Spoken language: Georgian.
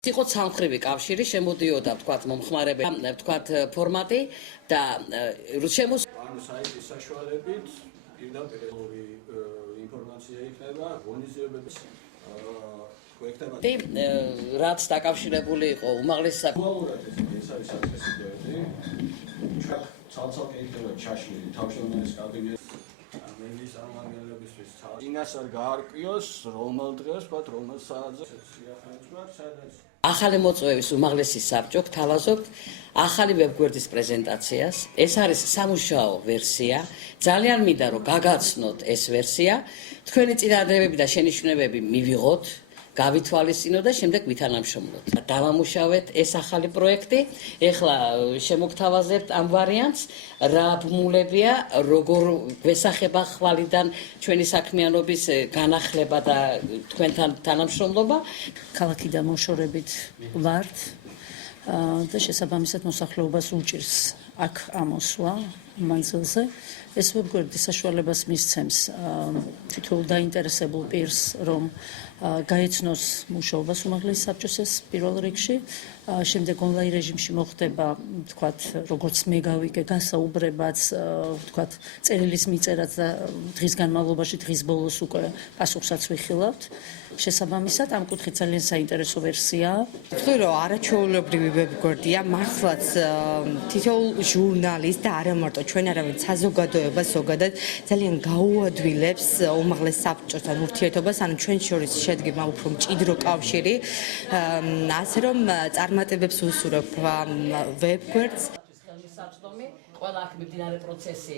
იყო სამხრივი კავშირი, შემოდიოდა ვთქვათ მომხმარებელი, ვთქვათ ფორმატი და შემოს ანუ საიტის საშუალებით პირდაპირ ინფორმაცია იქნება ღონისძიებების პროექტებთან. რაც დაკავშირებული იყო უმაღლესი უაურად ეს არის საკითხი. ჩვენ ცალ-ცალკე იქნება ჩაშლილი თავმჯდომარის კაბინეტი. მედიის წარმომადგენლებისთვის წინას არ გაარკვიოს რომელ დღეს, ვთქვათ, რომელ საათზე სიახალისგან სადაც ახალი მოწვევის უმაღლესი საბჭო გთავაზობთ ახალი ვებგვერდის პრეზენტაციას. ეს არის სამუშაო ვერსია. ძალიან მინდა რომ გაგაცნოთ ეს ვერსია. თქვენი წინადადებები და შენიშვნებები მივიღოთ, გავითვალისწინოთ და შემდეგ ვითანამშრომლოთ. დავამუშავეთ ეს ახალი პროექტი. ეხლა შემოგთავაზებთ ამ ვარიანტს, რა ბმულებია, როგორ გვესახება ხვალიდან ჩვენი საქმიანობის განახლება და თქვენთან თანამშრომლობა. ქალაქიდან მოშორებით ვართ და შესაბამისად მოსახლეობას უჭირს აქ ამოსვლა მანძილზე. ეს ვებგვერდი საშუალებას მისცემს თითოეულ დაინტერესებულ პირს, რომ გაეცნოს მუშაობას უმაღლეს საბჭოს ეს პირველ რიგში. შემდეგ ონლაინ რეჟიმში მოხდება, ვთქვათ, როგორც მე გავიგე, გასაუბრებაც, ვთქვათ, წერილის მიწერაც და დღის განმავლობაში, დღის ბოლოს უკვე პასუხსაც ვიხილავთ. შესაბამისად, ამ კუთხით ძალიან საინტერესო ვერსიაა. ვთქვი, რომ არაჩვეულებრივი ვებგვერდია, მართლაც თითოეულ ჟურნალისტს და არა მარტო ჩვენ არავინ საზოგადოებას ზოგადად ძალიან გაუადვილებს უმაღლეს საბჭოსთან ურთიერთობას, ანუ ჩვენ შორის შედგება უფრო მჭიდრო კავშირი, ასე რომ წარმატებებს ვუსურვებ ვებგვერდს. ყველა აქ მიმდინარე პროცესი